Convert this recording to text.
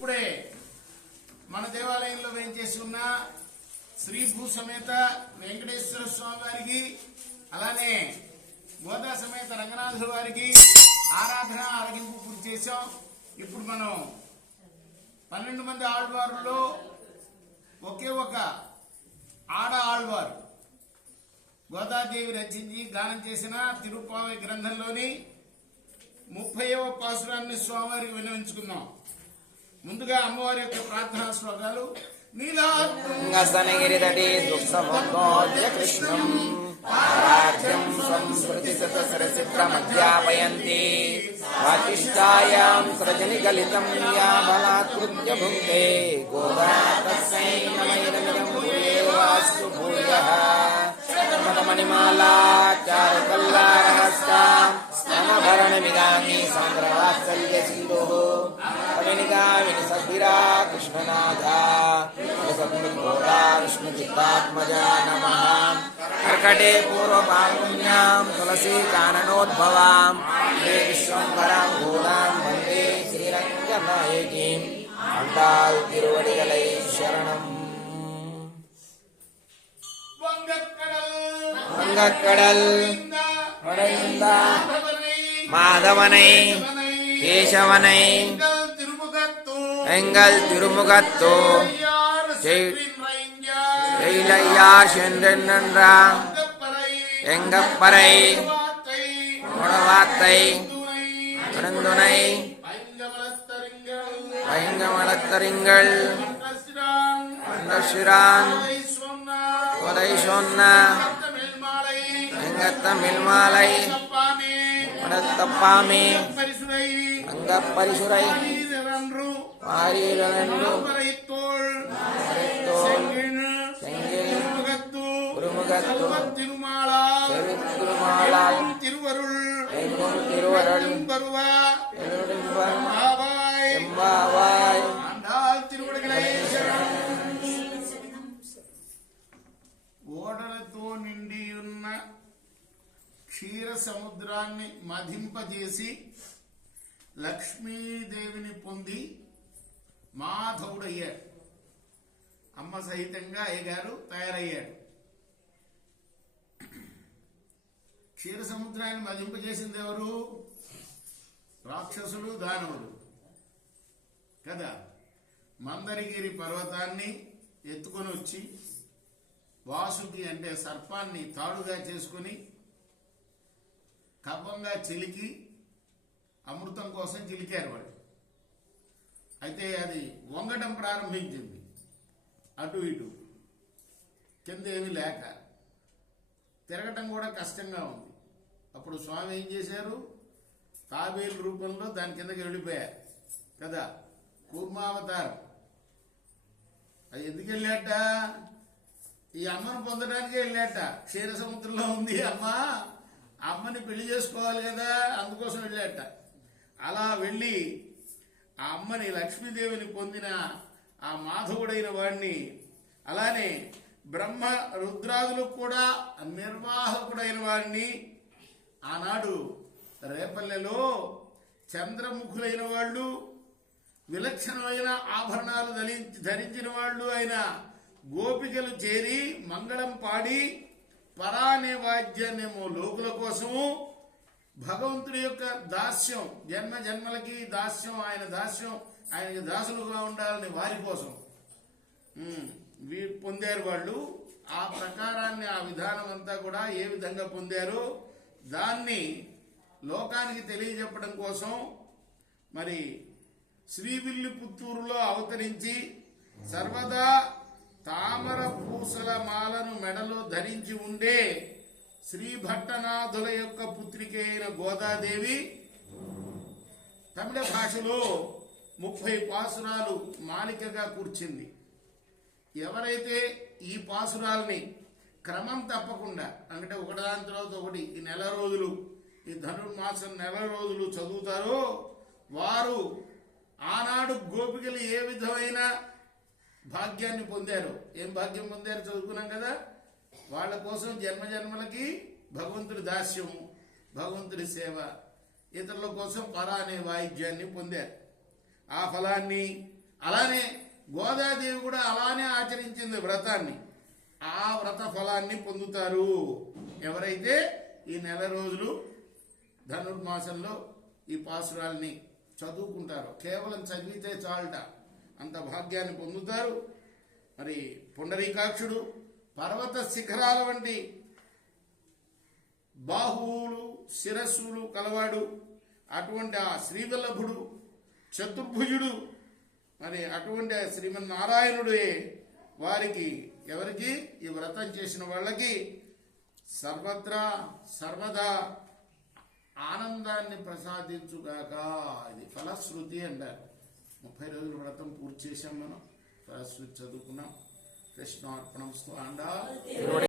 ఇప్పుడే మన దేవాలయంలో వేయించేసి ఉన్న శ్రీ భూ సమేత వెంకటేశ్వర స్వామి వారికి అలానే గోదా సమేత రంగనాథుల వారికి ఆరాధన ఆరగింపు పూర్తి చేశాం. ఇప్పుడు మనం 12 మంది ఆళ్వారుల్లో ఒకే ఒక ఆడ ఆళ్వారు గోదాదేవి రచించి గానం చేసిన తిరుప్పావై గ్రంథంలోని 30వ పాసురాన్ని స్వామివారికి విన్నవించుకుందాం. ముందుగా అమ్మవారి యొక్క ప్రార్థనా శ్లోకాలు. నీలాంగస్తనగిరితటి దుఃఖముద్బోధ్య కృష్ణం రాజ్యం సంస్కృతి సతసరసిత్రమధ్యాపయంతి వాతిష్టాయాం సృజనిగలితం యా బలాత్కృత్య భుక్తే గోదా తస్మై నమైనమిదం భూయేవాస్తు భూయః మణిమాలా చారుకల్లారహస్తాం స్తనభరణమిదామి సాంద్రవాత్సల్య సింధుః కవినిగా వినిసద్భిరా కృష్ణనాథ గోదా విష్ణుచిత్తాత్మజా నమః కర్కటే పూర్వపాల్గుణ్యాం తులసీ కాననోద్భవాం హే విశ్వంభరాం గోదాం వందే శ్రీరంగనాయకీం అంటాల్ తిరువడిగలై శరణం. வங்கக்கடல் வடைந்த மாதவனை கேசவனை எங்கள் திருமுகத்தோ செயலையார் சென்றென்றா எங்கப்பறை உணவாத்தை உணந்துணை ஐங்கமலத்தரிங்கள் அண்டசிரான் உதை சொன்ன எங்கத்த மில்மாலை உடத்தப்பாமி அங்க பரிசுரை மாரீரனு செங்கில் குருமுகத்து திருமாலால் திருவருள் எம்பாவாய் ఓడలతో నిండి ఉన్న క్షీర సముద్రాన్ని మధింపజేసి లక్ష్మీదేవిని పొంది మాధవుడయ్యాడు. అమ్మ సహితంగా అయ్యగారు తయారయ్యాడు. క్షీర సముద్రాన్ని మధింపజేసింది ఎవరు? రాక్షసులు, దానవులు కదా. మందరగిరి పర్వతాన్ని ఎత్తుకొని వచ్చి వాసుకి అంటే సర్పాన్ని తాడుగా చేసుకుని కవ్వంగా చిలికి అమృతం కోసం చిలికారు వాళ్ళు. అయితే అది వంగడం ప్రారంభించింది, అటు ఇటు కింద ఏమీ లేక తిరగటం కూడా కష్టంగా ఉంది. అప్పుడు స్వామి ఏం చేశారు? తాబేలు రూపంలో దాని కిందకి వెళ్ళిపోయారు కదా. కూర్మావతారం. అది ఎందుకు వెళ్ళాట? ఈ అమ్మను పొందడానికి వెళ్ళాట. క్షీర సముద్రంలో ఉంది అమ్మ, అమ్మని పెళ్లి చేసుకోవాలి కదా, అందుకోసం వెళ్ళాట. అలా వెళ్ళి ఆ అమ్మని లక్ష్మీదేవిని పొందిన ఆ మాధవుడైన వాడిని, అలానే బ్రహ్మ రుద్రాదులకు కూడా నిర్వాహకుడైన వాడిని, ఆనాడు రేపల్లెలో చంద్రముఖులైన వాళ్ళు, విలక్షణమైన ఆభరణాలు ధరించిన వాళ్ళు అయిన గోపికలు చేరి మంగళం పాడి పరానే వాద్యాన్నేమో లోకుల కోసము, భగవంతుడి యొక్క దాస్యం, జన్మ జన్మలకి దాస్యం, ఆయన దాస్యం, ఆయనకి దాసులుగా ఉండాలని వారి కోసం పొందారు వాళ్ళు. ఆ ప్రకారాన్ని, ఆ విధానం అంతా కూడా ఏ విధంగా పొందారో దాన్ని లోకానికి తెలియజెప్పడం కోసం మరి శ్రీవిల్లిపుత్తూరులో అవతరించి సర్వదా తామర పూసల మాలను మెడలో ధరించి ఉండే శ్రీభట్టనాథుల యొక్క పుత్రిక అయిన గోదాదేవి తమిళ భాషలో 30 పాసురాలు మాలికగా కూర్చింది. ఎవరైతే ఈ పాసురాల్ని క్రమం తప్పకుండా, అంటే ఒకదాని తర్వాత ఒకటి ఈ నెల రోజులు, ఈ ధనుర్మాసం నెల రోజులు చదువుతారో వారు ఆనాడు గోపికలు ఏ విధమైన భాగ్యాన్ని పొందారు. ఏం భాగ్యం పొందారు చదువుకున్నాం కదా. వాళ్ళ కోసం జన్మజన్మలకి భగవంతుడి దాస్యం, భగవంతుడి సేవ, ఇతరుల కోసం పర అనే వాయిద్యాన్ని పొందారు. ఆ ఫలాన్ని అలానే గోదాదేవి కూడా అలానే ఆచరించింది వ్రతాన్ని. ఆ వ్రత ఫలాన్ని పొందుతారు ఎవరైతే ఈ నెల రోజులు ధనుర్మాసంలో ఈ పాసురాల్ని చదువుకుంటారో. కేవలం చదివితే చాలట, అంత భాగ్యాన్ని పొందుతారు. మరి పుండరీకాక్షుడు పర్వత శిఖరాల వంటి బాహువులు శిరస్సులు కలవాడు, అటువంటి ఆ శ్రీవల్లభుడు చతుర్భుజుడు, మరి అటువంటి శ్రీమన్నారాయణుడే వారికి ఎవరికి ఈ వ్రతం చేసిన వాళ్ళకి సర్వత్రా సర్వదా ఆనందాన్ని ప్రసాదించుగాక. ఇది ఫలశ్రుతి అంటారు. 30 రోజుల వ్రతం పూర్తి చేశాం మనం, ఫలశ్రుతి చదువుకున్నాం. కృష్ణార్పణం.